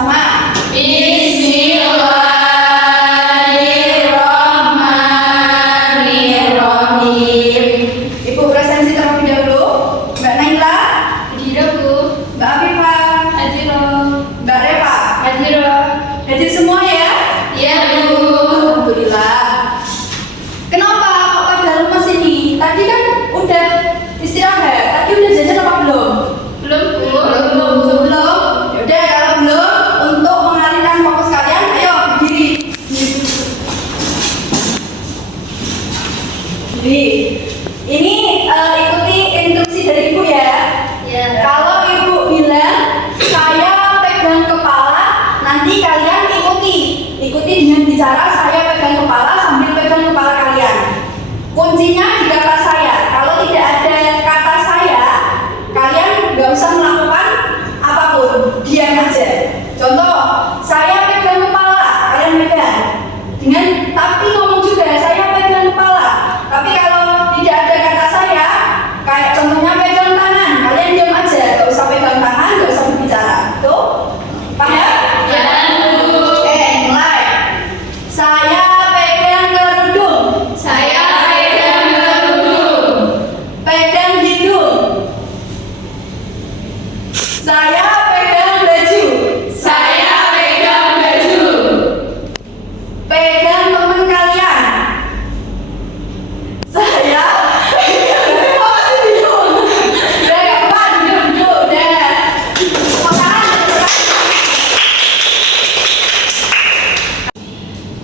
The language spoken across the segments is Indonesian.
bersama. Bismillahirrahmanirrahim. Ibu presensi terlebih dahulu. Mbak Naila, Hadira Bu. Mbak Afifah, Hadira. Mbak Reva. Hadira. Hadir semua ya? Iya Bu. Alhamdulillah. Kenapa kok pada lemes ini? Tadi kan udah istirahat. Tadi udah jajan apa belum? Belum Bu. Belum. Yaudah kalau belum, untuk mengalihkan fokus kalian, ayo berdiri. Berdiri. Ini ikuti instruksi dari ibu ya. Iya. Kalau ibu bilang saya pegang kepala, nanti kalian ikuti dengan bicara saya pegang kepala sambil pegang kepala kalian. Kuncinya di kata saya. Kalau tidak ada kata saya, kalian nggak usah melakukan apapun, diam aja. Contoh, saya pegang kepala, kalian pegang. Dengan tapi ngomong juga saya pegang kepala. Tapi kalau tidak ada kata saya, kayak contohnya pegang tangan, kalian diam aja, nggak usah pegang tangan, nggak usah berbicara. Tuh, paham? Ya Bu. Mulai. Saya pegang kerudung. Saya pegang kerudung. Pegang hidung. Saya pegang baju. Saya pegang baju. Pegang teman kalian. Saya masih bingung. Udah gampang, duduk, udah. Makan.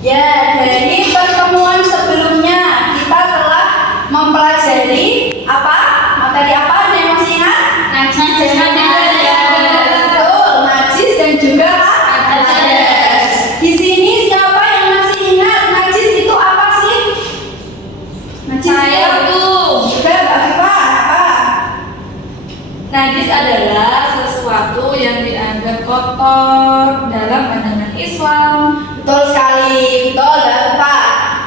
Ya, dari pertemuan sebelumnya kita telah mempelajari apa? Materi apa? Ada yang masih ingat? Najis dan hadas. Betul, najis dan juga hadas. Di sini siapa yang masih ingat najis itu apa sih? Najis Saya itu Bu. juga Mbak Afifah, apa? Najis adalah sesuatu yang dianggap kotor dalam pandangan Islam. Betul sekali, betul Mbak Afifah.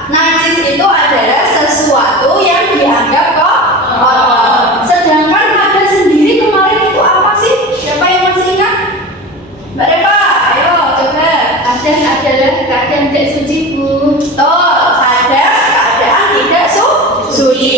Najis itu adalah sesuatu yang dianggap kotor. Sedangkan hadas sendiri kemarin itu apa sih? Siapa yang masih ingat? Mbak Reva, ayo coba. Hadas adalah keadaan tidak suci Bu. Betul, hadas keadaan tidak suci.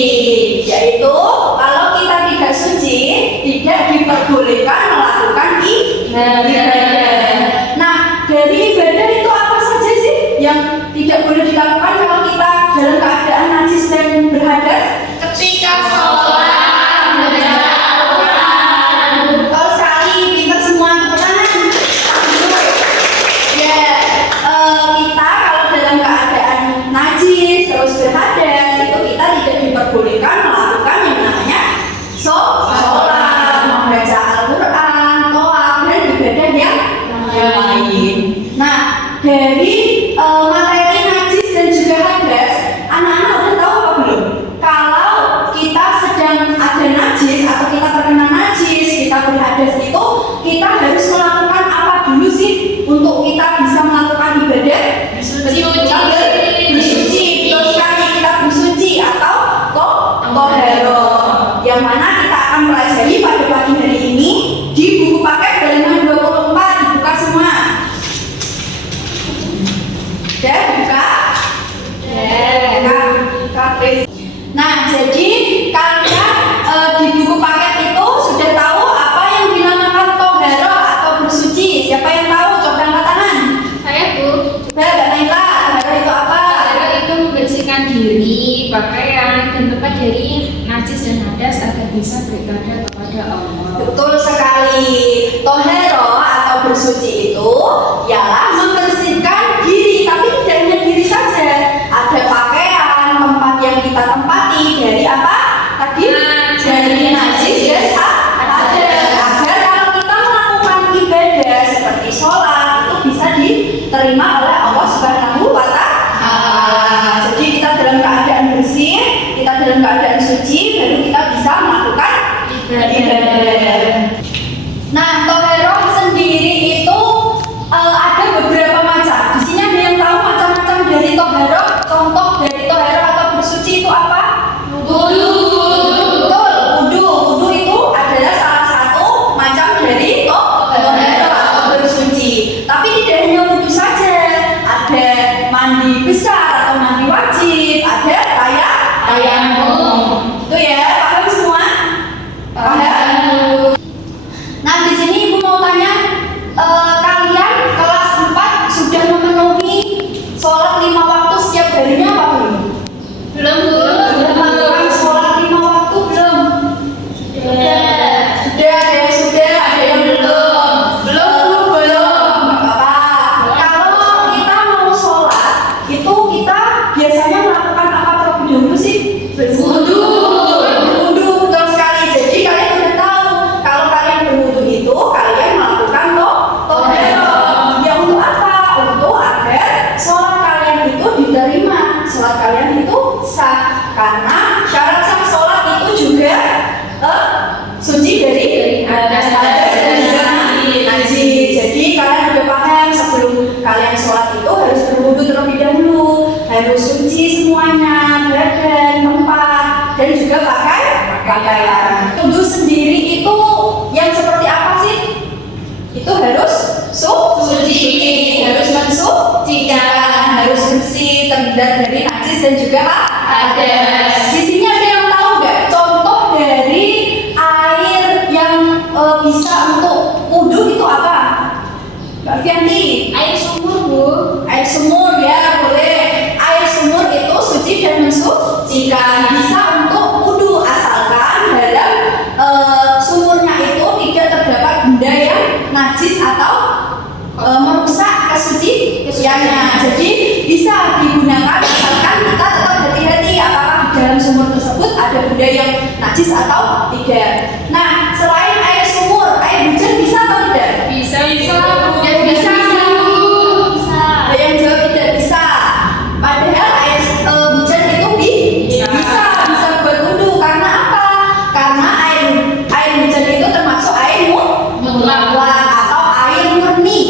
Yaitu kalau kita tidak suci, tidak diperbolehkan melakukan ibadah. Nah, dari ibadah itu apa saja sih yang tidak boleh dilakukan kalau kita dalam keadaan najis dan berhadas? Ketika sholat, membaca Al-Quran. Betul sekali, pintar semua, tepuk tangan. Ya, kita kalau dalam keadaan najis terus berhadas itu kita tidak diperbolehkan melakukan yang namanya sholat, membaca Al-Quran, tawaf dan ibadah yang lain. Nah, dari materi najis dan juga hadas, anak-anak udah tahu apa belum? Kalau kita sedang ada najis atau kita terkena najis, kita berhadas itu, kita harus melakukan apa dulu sih untuk kita bisa melakukan ibadah? Bersuci. Bersuci, betul sekali, kita bersuci atau toharo, yang mana kita akan pelajari pada pagi hari ini di buku paket halaman 24. Dibuka semua. Udah buka? Buka, please. Nah, jadi kalian di buku paket itu sudah tahu apa yang dinamakan toharo atau bersuci. Siapa yang tahu? Coba angkat tangan. Saya Bu. Coba Mbak Naila, toharo itu apa? Toharo itu membersihkan diri, pakaian, dan tempat dari najis dan hadas agar bisa beribadah kepada Allah. Betul sekali. Toharo atau bersuci itu ialah membersihkan diri, tapi tidak hanya diri saja. Ada pakaian, tempat yang kita tempati dari apa? Tadi dari najis dan hadas. Agar kalau kita melakukan ibadah seperti sholat itu bisa diterima oleh Allah Subhanahu wa Ta'ala. Jadi kita dalam keadaan bersih, kita dalam keadaan suci, baru kita bisa melakukan ibadah. Nah, toharo sendiri itu ada beberapa macam. Di sini ada yang tahu macam-macam dari toharo. Contoh dari toharo atau bersuci itu apa? Wudu. Betul, wudu. Wudu itu adalah salah satu macam dari toharo atau bersuci. kalian kelas 4 sudah memenuhi sholat 5 waktu setiap harinya apa belum? Belum, Bu. Sudah melakukan sholat 5 waktu belum? Sudah, ada yang sudah, ada yang belum. Belum. Nggak apa-apa. Kalau kita mau sholat, itu kita biasanya melakukan apa terlebih dahulu sih? Berwudu. Berwudu, betul sekali. Jadi kalian udah tahu kalau kalian berwudu itu kalian melakukan toharo. Ya untuk apa? Untuk agar sholat kalian itu diterima, sholat kalian itu sah. Karena syarat sah sholat itu juga suci dari hadas dan juga najis. Jadi kalian udah paham sebelum kalian sholat itu harus berwudu terlebih dahulu, harus suci semuanya, badan, tempat, dan juga pakaian. Wudu sendiri itu yang seperti apa sih? Itu harus suci, harus mensucikan, harus bersih, terhindar dari najis dan juga hadas. Di sini ada yang tahu nggak contoh dari air yang bisa untuk wudu itu apa? Mbak Fianti? Air sumur, Bu. Air sumur ya boleh. Air sumur itu suci dan mensucikan, bisa untuk wudu asalkan dalam sumurnya itu tidak terdapat benda yang najis atau merusak kesuciannya. Jadi bisa digunakan asalkan kita tetap hati-hati apakah di dalam sumur tersebut ada benda yang najis atau tidak. Nah, selain air sumur, air hujan bisa atau tidak? Bisa, Bu. Ya, bisa. Ada yang jawab tidak bisa. Padahal air hujan itu bisa buat wudu. Karena apa? Karena air hujan itu termasuk air mutlak atau air murni,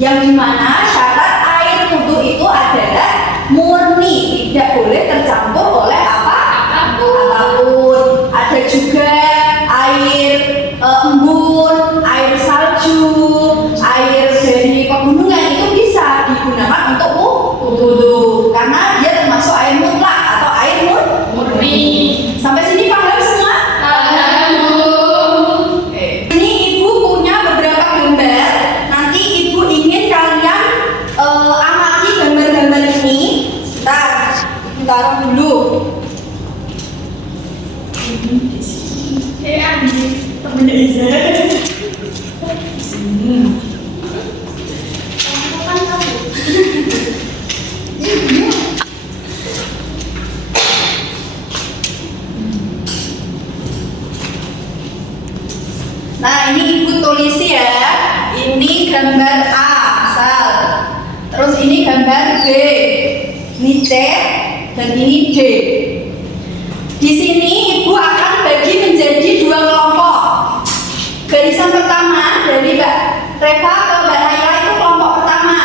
yang dimana syarat air wudu itu adalah murni, tidak boleh tercampur oleh apapun. Ada juga air embun, air salju, air dari pegunungan itu bisa digunakan untuk wudu karena dia termasuk air mutlak atau air murni. Sampai sini paham semua? Ini ibu punya beberapa gambar. Nanti ibu ingin kalian amati gambar-gambar ini. Bentar dulu. Temennya Iza. Nah, ini ibu tulis ya. Ini gambar A asal. Terus ini gambar B. Ini C dan ini D. Di sini ibu akan bagi menjadi dua kelompok. Barisan pertama dari Mbak Reva ke Mbak Naila itu kelompok pertama.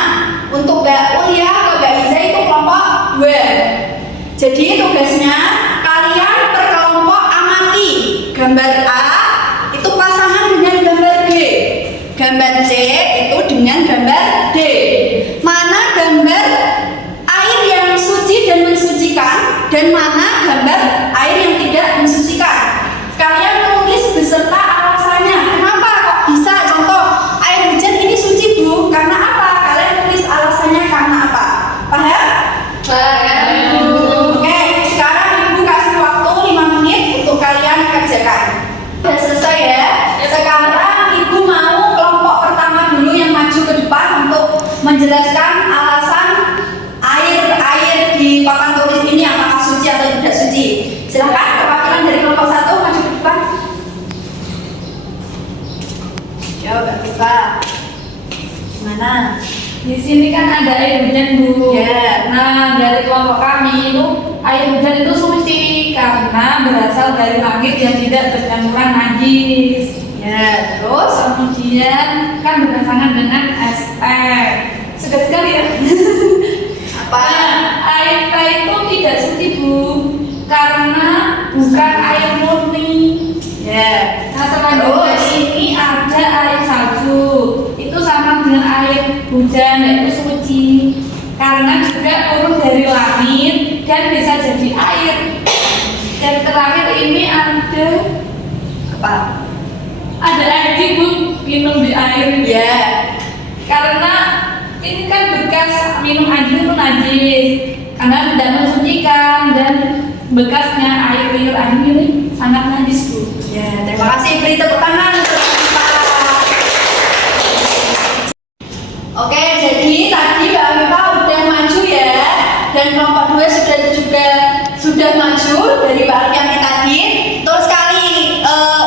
Untuk Mbak Ulia ke Mbak Iza itu kelompok 2. Jadi tugasnya kalian per kelompok amati gambar A itu pasangan dengan gambar B, gambar C itu dengan gambar D. Mana gambar air yang suci dan mensucikan dan mana gambar air yang tidak mensucikan. Kalian tulis beserta alasannya. Kenapa kok bisa? Contoh, air hujan ini suci, Bu. Karena apa? Kalian tulis alasannya karena apa? Paham? Oke, sekarang ibu kasih waktu 5 menit untuk kalian kerjakan. Sudah selesai ya. Sekarang ibu mau kelompok pertama dulu yang maju ke depan untuk menjelaskan alasan air di papan tulis ini apakah suci atau tidak suci. Silakan perwakilan dari kelompok 1 maju ke depan. Coba buka. Gimana? Di sini kan ada air hujan, Bu. Ya. Nah, dari kelompok kami itu air hujan itu suci karena berasal dari langit yang tidak tercampuran najis. Ya, terus Kemudian kan berpasangan dengan ST. Sudah sekali ya. apa? Air teh itu tidak suci, Bu, karena bukan air murni. Ya. Nah, selanjutnya ini ada air salju. Itu sama dengan air hujan, yaitu suci karena juga turun dari langit dan bisa jadi air. Dan terakhir ini ada Apa? air, Bu, minum di air. Ya. Karena ini kan bekas minum anjing itu najis, karena tidak mensucikan dan bekasnya air liur anjing ini sangat najis Bu. Ya, terima kasih, beri tepuk tangan untuk Pak. Oke, jadi tadi Mbak Mipa udah maju ya, dan kelompok 2 sudah maju dari Mbak Alfiani tadi. Terus sekali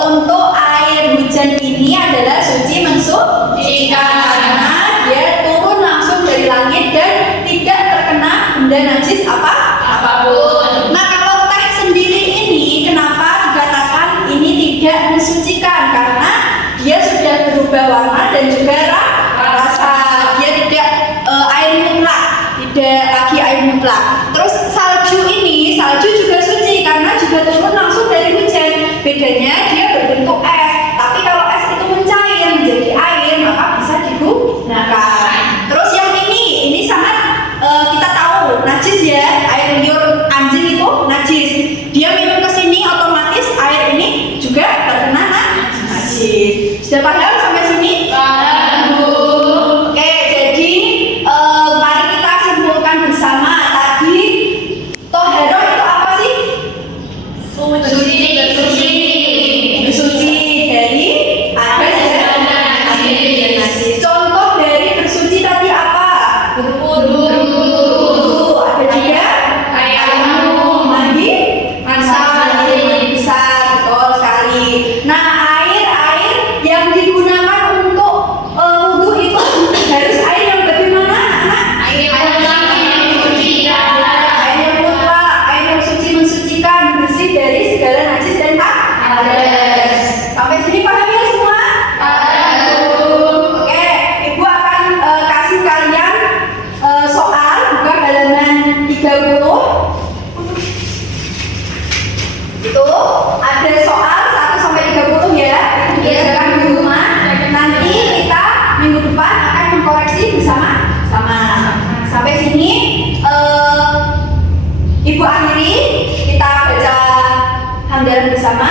untuk air hujan ini adalah suci mensucikan karena dia turun langsung dari langit dan tidak terkena benda najis apapun. Nah, kalau teh sendiri ini kenapa dikatakan ini tidak mensucikan? Karena dia sudah berubah warna dan juga rasa. Dia tidak air mutlak, tidak lagi air mutlak. Terus salju juga suci karena juga turun langsung dari hujan. Bedanya dia berbentuk es. Tapi kalau es itu mencair menjadi air maka bisa digunakan. Terus yang ini sangat kita tahu najis ya, air liur anjing itu najis. Dia minum ke sini otomatis air ini juga terkena najis. Sudah paham sampai sini? Oke, jadi mari kita simpulkan bersama tadi toharo itu apa sih? Bersuci dari hadas dan najis. Contoh dari bersuci tadi apa? Wudu. Ada juga mandi besar, betul sekali. Nah, air yang digunakan untuk wudu itu harus air yang bagaimana, anak? Air yang mutlak, air yang suci mensucikan, bersih dari segala najis dan hadas. Sampai sini paham ya semua? Oke, Ibu akan kasih kalian soal, buka halaman 30. Itu ada soal 1 sampai 30 ya. Itu dikerjakan di rumah. Nanti kita minggu depan akan mengkoreksi bersama-sama. Sampai sini Ibu akhiri, kita baca hamdalah bersama.